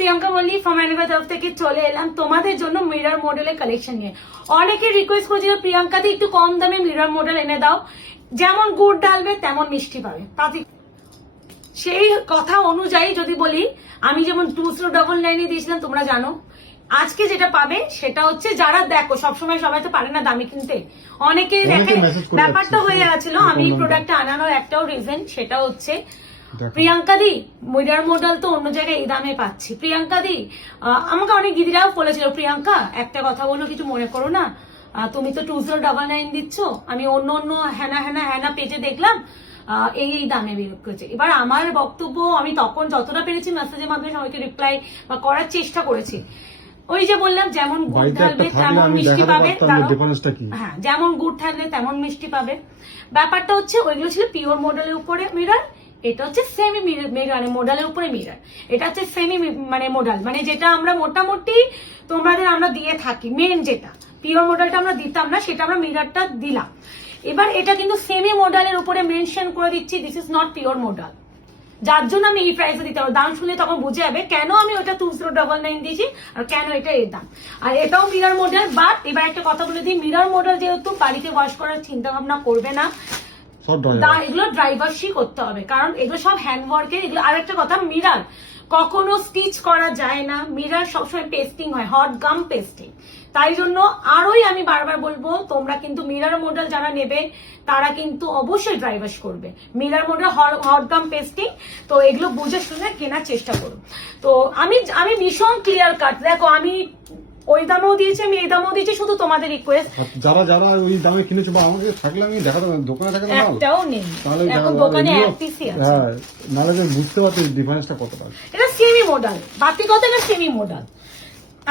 Priyanka Mallick from অ্যানিভা তরফ থেকে চলে এলাম তোমাদের জন্য মিরর মডেলের কালেকশন নিয়ে। অনেকে রিকোয়েস্ট করেছিল প্রিয়াঙ্কাদি একটু কম দামে মিরর মডেল এনে দাও, যেমন গুড় ঢালবে তেমন মিষ্টি পাবে। সেই কথা অনুযায়ী যদি বলি, আমি যেমন 299 দিয়েছিলাম তোমরা জানো, আজকে যেটা পাবে সেটা হচ্ছে যারা দেখো সবসময় সবাই তো পারে না দামি কিনতে, অনেকে দেখে ব্যাপারটা হয়ে গেছিল। আমি এই প্রোডাক্টটা আনানোর একটাও রিজন, সেটা হচ্ছে প্রিয়াঙ্কা দি মিরর মডেল তো অন্য জায়গায় এই দামে পাচ্ছি। প্রিয়াঙ্কা দি আমাকে অনেক দিদিরাও বলেছিল, প্রিয়াঙ্কা একটা কথা বলো, কিছু মনে করো না, তুমি তো 2099 দিচ্ছ, আমি অন্য অন্য হ্যানা পেজে দেখলাম এই দামে বের করেছে। এবার আমার বক্তব্য, আমি তখন যতটা পেরেছি মেসেজের মাধ্যমে সবাইকে রিপ্লাই বা করার চেষ্টা করেছি। ওই যে বললাম, যেমন গুড় ঢালবে তেমন মিষ্টি পাবে। হ্যাঁ, যেমন গুড় ঢালবে তেমন মিষ্টি পাবে। ব্যাপারটা হচ্ছে ওইগুলো ছিল পিওর মডেলের উপরে মিরর, এটা হচ্ছে সেমি মিরর মডেলের উপরে মিরর। এটা হচ্ছে সেমি মানে মডেল, মানে যেটা আমরা মোটামুটি তোমাদের আমরা দিয়ে থাকি। মেন যেটা পিওর মডেলটা আমরা দিতাম না, সেটা আমরা মিররটা দিলাম। এবার এটা কিন্তু সেমি মডেলের উপরে মেনশন করে দিচ্ছি, this is not pure model, যার জন্য আমি এই প্রাইসে দিতে পারবো। দাম শুনে তখন বুঝে যাবে কেন আমি ওটা 2099 দিয়েছি আর কেন এটা এর দাম। আর এটাও মিরর মডেল, বাট এবার একটা কথা বলে দিই, মিরর মডেল যেহেতু বাড়িতে ওয়াশ করার চিন্তা ভাবনা করবে না, এগুলো ড্রাইভারসি করতে হবে, কারণ এগুলো সব হ্যান্ডওয়ার্কের। এগুলো আরেকটা কথা, মিরর কখনো স্টিচ করা যায় না, মিরর সবসময় পেস্টিং হয়, হট গাম পেস্টিং। তাই জন্য আরোই আমি বারবার বলবো, তোমরা কিন্তু মিরর মডেল যারা নেবে তারা কিন্তু অবশ্যই ড্রাইভার্স করবে। মিরর মডেল হট গাম পেস্টিং, তো এগুলো বুঝে শুনে কেনার চেষ্টা করো। তো আমি ভীষণ ক্লিয়ার কাট, দেখো আমি ওই দামেও দিয়েছি, আমি এই দামেও দিয়েছি, শুধু তোমাদের রিকোয়েস্ট যারা ওই দামে কিনেছো বা আমাকে থাকলে আমি দেখাতে, দোকানে থাকলে একটাও নেই, এখন দোকানে এক পিসই আছে। হ্যাঁ, নালে বুঝতে পারছি ডিফারেন্সটা কতটা। এটা সেমি মডেল, বাকি কথা এটা সেমি মডেল।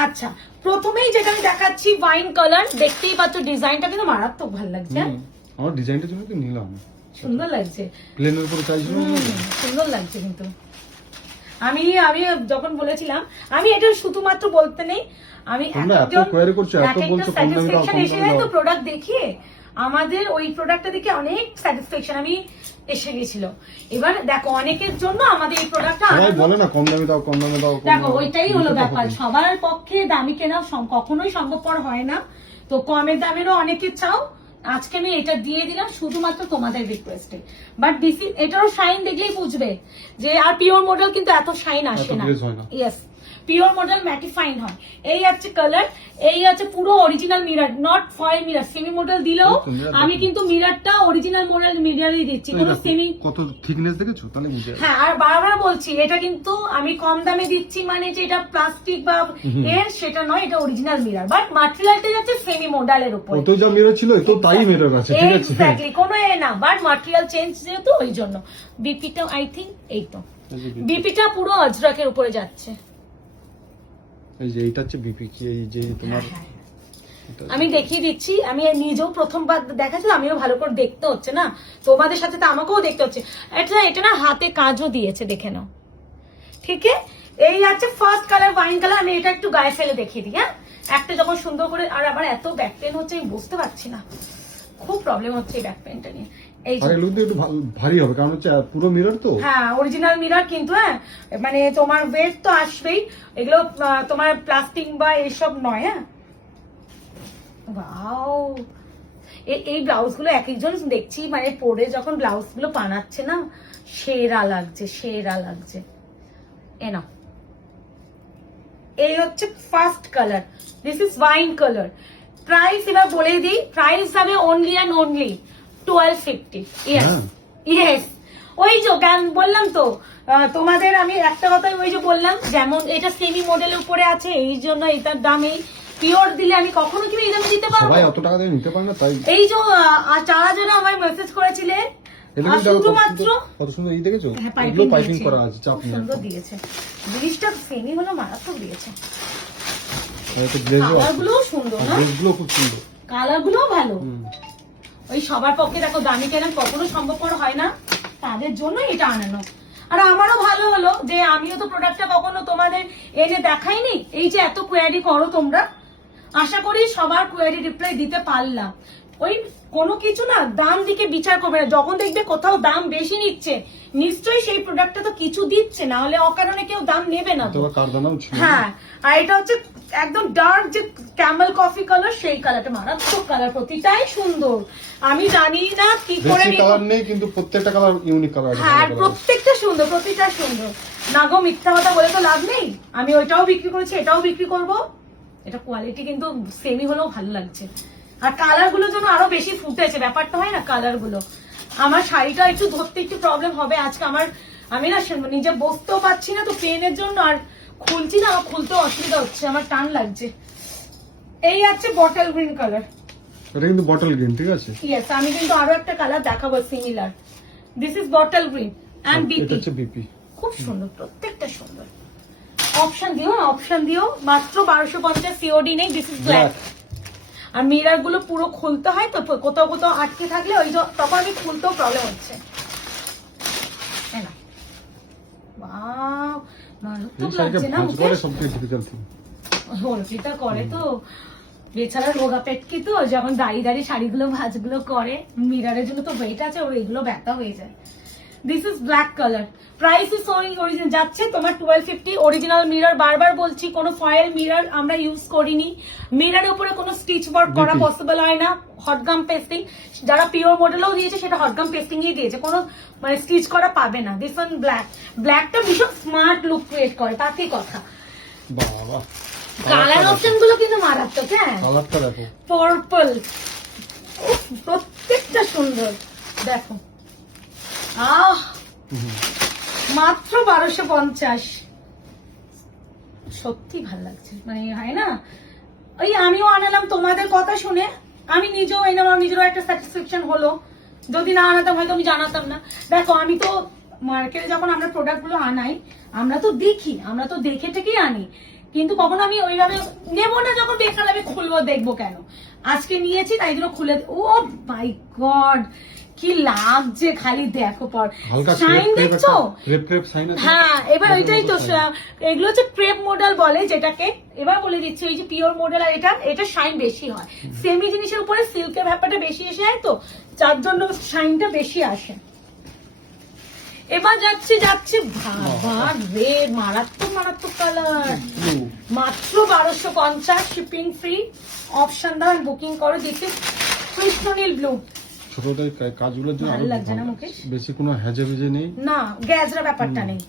আচ্ছা, প্রথমেই যেটা আমি দেখাচ্ছি ওয়াইন কালার, দেখতেই পাচ্ছ ডিজাইনটা কিন্তু মারাত্মক ভালো লাগছে। আমার ডিজাইনটার জন্য তো নিলাম, সুন্দর লাগছে, প্লেনের উপরে চাইছিল, সুন্দর লাগছে। কিন্তু আমি যখন বলেছিলাম, আমি এটা শুধুমাত্র বলতে নেই, আমি প্রোডাক্ট দেখিয়ে আমাদের ওই প্রোডাক্টটা দেখে অনেক স্যাটিসফ্যাকশন আমি এসে গেছিল। এবার দেখো অনেকের জন্য আমাদের এই প্রোডাক্টটা বলে না কম দামে দাও, কম দামে দাও, দেখো ওইটাই হলো ব্যাপার। সবার পক্ষে দামি কেনা কখনোই সম্ভবপর হয় না, তো কমের দামেরও অনেকে চাও। আজকে আমি এটা দিয়ে দিলাম শুধুমাত্র তোমাদের রিকোয়েস্টে। বাট এটারও শাইন দেখলেই বুঝবে যে, আর পিওর মডেল কিন্তু এত শাইন আসে না। ইয়েস, পিওর মডেল ম্যাটিফাইন হয়। এই আছে কালার, এই আছে পুরো original mirror, not foil mirror. Semi model দিলেও আমি কিন্তু মিররটা অরিজিনাল মডেল মিররই দিচ্ছি, কোনো সেমি। কত থিকনেস দেখেছো তাহলে বুঝে। হ্যাঁ, আর বারবার বলছি এটা কিন্তু আমি কম দামে দিচ্ছি মানে যে এটা প্লাস্টিক বা এর সেটা নয়, এটা অরিজিনাল মিরর, বাট ম্যাটেরিয়ালটা যাচ্ছে সেমি মডেলের উপর। তো যা মিরর ছিল তো তাই মিরর আছে, ঠিক আছে, এক্স্যাক্টলি, কোনো এ না, বাট ম্যাটেরিয়াল চেঞ্জ যেহেতু ওই জন্য। বিপিটা আই থিংক এই তো বিপিটা পুরো অজরকের উপরে যাচ্ছে। এই যে এটা হচ্ছে বিপি, কি এই যে তোমার আমি দেখিয়ে দিচ্ছি। আমি নিজেও প্রথমবার দেখাচ্ছিলাম, আমিও ভালো করে দেখতে হচ্ছে না, তোমাদের সাথে তো আমাকেও দেখতে হচ্ছে। এটা না হাতে কাজও দিয়েছে, দেখে নাও। ঠিক আছে, এই আছে ফার্স্ট কালার ওয়াইন কালার। আমি এটা একটু গায়ে ফেলে দেখিয়ে দিই। হ্যাঁ, একটা যখন সুন্দর করে, আর আবার এত ব্যাক পেন হচ্ছে আমি বুঝতে পারছি না, খুব প্রবলেম হচ্ছে এই ব্যাক পেনটা নিয়ে। এই একটু ভারী হবে কারণ হচ্ছে পুরো মিরর তো। হ্যাঁ, অরিজিনাল মিরর কিন্তু। হ্যাঁ, মানে তোমার ওয়েট তো আসবেই, এগুলো তোমার প্লাস্টিক বা এইসব নয়। হ্যাঁ, ওয়াও, এই ব্লাউজ গুলো এক একজন দেখছি মানে পরে যখন ব্লাউজ গুলো বানাচ্ছে না, সেরা লাগছে, সেরা লাগছে। এনাও, এই হচ্ছে first colour, this is wine colour. Price এবার বলে দিই, প্রাইস হবে অনলি অ্যান্ড অনলি 1250। ইয়েস, ওই যে বললাম তো তোমাদের, আমি একটা কথাই ওই যে বললাম, যেমন এটা সেমি মডেলের উপরে আছে, এই জন্য এটার দাম। এই পিওর দিলে আমি কখনো কি এই দামে দিতে পারবো? সবাই অত টাকা দিয়ে নিতে পারে না, তাই এই যে যারা যারা আমায় মেসেজ করেছিলেন, শুধুমাত্র কত সুন্দর এই দেখেছো, এগুলো পাইপিং করা আছে, চাপ নেই, সুন্দর দিয়েছে। জিনিসটা সেমি হলো মারাত্মক দিয়েছে। কালারগুলোও সুন্দর, ড্রেসগুলো খুব সুন্দর, কালারগুলোও ভালো। ওই সবার পক্ষে দেখো দামি কেনা কখনো সম্ভবপর হয় না, তাদের জন্য এটা আনানো। আর আমারও ভালো হলো যে আমিও তো প্রোডাক্টটা কখনো তোমাদের এনে দেখাইনি। এই যে এত কোয়ারি করো তোমরা, আশা করি সবার কোয়ারি রিপ্লাই দিতে পারলাম। ওই কোনো কিছু না দাম দিকে বিচার করবে না, যখন দেখবে কোথাও দাম বেশি নিচ্ছে নিশ্চয়ই সেই প্রোডাক্টটা তো কিছু দিচ্ছে, না হলে অকারণে কেউ দাম নেবে না তো। তবে কারদানাও ছিল। হ্যাঁ, আর এটা হচ্ছে একদম ডার্ক যে ক্যামেল কফি কালার, সেই কালারটা মারাত্মক কালার, প্রতিটাই সুন্দর। আমি জানি না কি করে বেশি কালার নেই কিন্তু প্রত্যেকটা কালার ইউনিক কালার। হ্যাঁ, প্রত্যেকটা সুন্দর, প্রতিটা সুন্দর। না গো, মিথ্যা কথা বলে তো লাভ নেই, আমি ওইটাও বিক্রি করেছি, এটাও বিক্রি করব। এটা কোয়ালিটি কিন্তু সেমি হলেও ভালো লাগছে, আর কালার গুলো যেন আরো বেশি ফুটেছে, ব্যাপারটা হয় না কালার গুলো। আমার শাড়িটা একটু ধরতে একটু প্রবলেম হবে আজকে, আমি না নিজে বসতেও পারছি না তো পেনের জন্য, আর খুলছি না, আমার খুলতে অসুবিধা হচ্ছে, আমার টান লাগছে। এই আছে বটল গ্রিন কালার। এটা কিন্তু বটল গ্রিন, ঠিক আছে? ইয়েস, আমি কিন্তু আরো একটা কালার দেখাবো similar. This is bottle green and এটা বিপি। হচ্ছে বিপি। খুব সুন্দর, প্রত্যেকটা সুন্দর। অপশন দিও, অপশন দিও। মাত্র 1250, সিওডি নেই। This is black. আর মিরার গুলো পুরো খুলতে হয় তো, কোথাও কোথাও আটকে থাকলে ওই তখন আমি খুলতেও প্রবলেম হচ্ছে। করে তো বেচারা রোগা পেটকি, তো যখন দাঁড়িয়ে দাঁড়িয়ে শাড়িগুলো ভাঁজগুলো করে, মিরারের জন্য তো ওয়েট আছে, ওর এগুলো ব্যথা হয়ে যায়। This is black colour. Price is original যাচ্ছে তোমার 1250। অরিজিনাল মিরর, বারবার বলছি, কোনো ফয়েল মিরর আমরা ইউজ করিনি। মিররের উপরে কোনো স্টিচ ওয়ার্ক করা পসিবল হয় না, হটগাম পেস্টিং। যারা পিওর মডেলও দিয়েছে সেটা হটগাম পেস্টিং ই দিয়েছে, কোনো মানে স্টিচ করা পাবে না। This one black. ব্ল্যাকটা ভীষণ স্মার্ট লুক ক্রিয়েট করে, তাতেই কথা। বাবা, কালার অপশন গুলো কিন্তু মারাত্মক। হ্যাঁ, কালারটা দেখো, পার্পল, প্রত্যেকটা সুন্দর। দেখো, মাত্র 1250। সত্যি ভালো লাগছে, মানে হয় না, ওই আমিও আনালাম তোমাদের কথা শুনে, আমি নিজেও এনে আমার নিজেরও একটা স্যাটিসফ্যাকশন হলো। যদি না আনাতাম হয়তো আমি জানাতাম না। দেখো, আমি তো মার্কেটে যখন আমরা প্রোডাক্ট গুলো আনাই, আমরা তো দেখি, আমরা তো দেখে টেকেই আনি, কিন্তু কখনো আমি ওইভাবে নেবো না। যখন বেকার আমি খুলবো, দেখবো কেন, আজকে নিয়েছি তাই জন্য খুলে। ও মাই গড, কি লাগছে খালি দেখো, পর শাইন দেখছো? হ্যাঁ, এবার ওইটাই তো, এগুলো হচ্ছে ক্রেপ মডেল বলে যেটাকে। এবার বলে দিচ্ছি, ওই যে পিওর মডেল আর এটা শাইন বেশি হয়। সেমি জিনিসের উপরে সিল্কের ব্যাপারটা বেশি এসে যায় তো, যার জন্য শাইনটা বেশি আসে। এবার যাচ্ছে বাবা রে, মারাত্মক কালার। মাত্র 1250, শিপিং ফ্রি। অপশন দাও, বুকিং করো। দিতে কৃষ্ণনীল ব্লু। ছোটদের কাজগুলোর জন্য ভালো লাগছে না মুকেশ? বেশি কোনো হেজে বেজে নেই না, গ্যাজরা ব্যাপারটা নেই,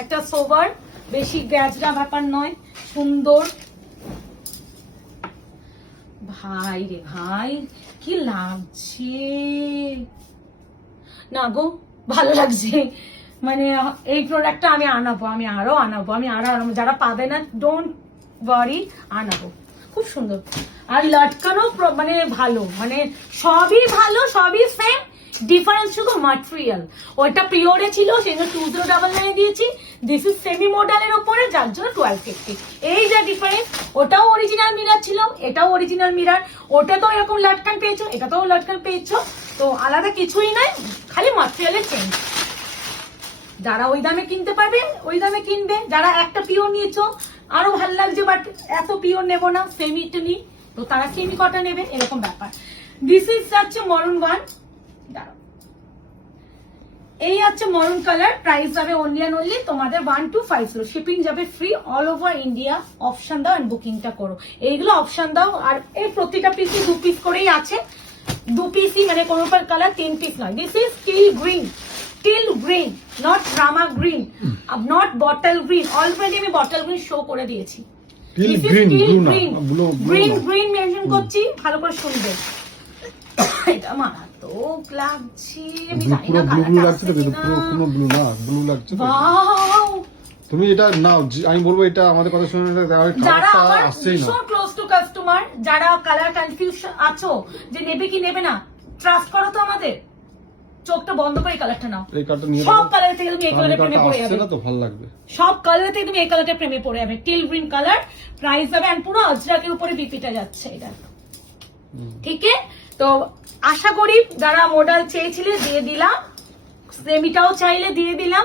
একটা সোবার, বেশি গ্যাজরা ব্যাপার নয়, সুন্দর। ভাই রে ভাই, কি লাগছে না গো, ভালো লাগছে। মানে এই প্রোডাক্টটা আমি আরো আনাবো। যারা পাবে না, ডোন্ট ওয়ারি, আনাবো। খুব সুন্দর। আর লটকানো মানে ভালো, মানে সবই ভালো, সবই সেম, ডিফারেন্স শুধু ম্যাটেরিয়াল। ওইটা পিওরে ছিল, সেজন্য 2099 দিয়েছি। দিস ইজ সেমি মডেলের উপরে, যার জন্য 1250। এই যা ডিফারেন্স, ওটাও অরিজিনাল মিরার ছিল, এটাও অরিজিনাল মিরার। ওটা তো এরকম লটকান পেয়েছো, এটা তো লটকান পেয়েছো, তো আলাদা কিছুই নাই, খালি ম্যাটেরিয়ালের চেঞ্জ। যারা ওই দামে কিনতে পারবে ওই দামে কিনবে, যারা একটা পিওর নিয়েছো আরো ভালো লাগছে বাট এত পিওর নেবো না, সেমিটা নি, তো তারা সেমি কটা নেবে, এরকম ব্যাপার। দিস ইজ যাচ্ছে মরুন ওয়ান। দাঁড়াও, এই আছে মরুন কালার। প্রাইস যাবে অনলি তোমাদের 1250। শিপিং যাবে free all over India. Option দাও এন্ড বুকিংটা করো। এইগুলো অপশন দাও। আর এই প্রতিটা পিসই 2 পিস করেই আছে, 2 পিসই, মানে কোনো কালার 3 পিস নয়। This is till green, not Rama green, not bottle green. Already আমি বটল গ্রিন শো করে দিয়েছি। গ্রিন মেনশন করছি, ভালো করে শুনবে। এটা মারাত্মক লাগছে, আমি জানি না তুমি এটা নাও, আমি বলবো এটা আমাদের কথা শুনে যারা আমার ভীষণ ক্লোজ টু কাস্টমার, যারা কালার কনফিউশন আছো যে নেবে কি নেবে না, ট্রাস্ট করো তো আমাদের, চোখটা বন্ধ করে কালারটা নাও। সব কালার থেকে তুমি এই কালারের প্রেমে পড়ে যাবে, তো ভালো লাগবে। সব কালার থেকে তুমি এই কালারটা প্রেমে পড়ে যাবে। টিল গ্রিন কালার, প্রাইস যাবে আর পুরো আজরাকের উপরে বিপিটা যাচ্ছে এটা, ঠিক আছে? তো আশা করি যারা মডেল চেয়েছিলে দিয়ে দিলাম, সেমিটাও চাইলে দিয়ে দিলাম।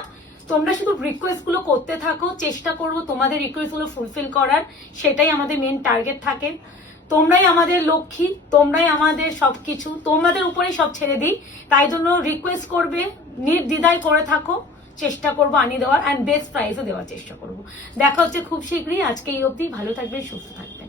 তোমরা শুধু রিকোয়েস্ট গুলো করতে থাকো, চেষ্টা করবো তোমাদের রিকোয়েস্ট গুলো ফুলফিল করার, সেটাই আমাদের মেন টার্গেট থাকে। তোমরাই আমাদের লক্ষ্মী, তোমরাই আমাদের সবকিছু, তোমাদের উপরেই সব ছেড়ে দিই। তাই জন্য রিকোয়েস্ট করবে, নির্দ্বিধায় করে থাকো, চেষ্টা করবো আনিয়ে দেওয়ার, অ্যান্ড বেস্ট প্রাইসও দেওয়ার চেষ্টা করবো। দেখা হচ্ছে খুব শীঘ্রই। আজকে এই অবধি, ভালো থাকবে, সুস্থ থাকবে।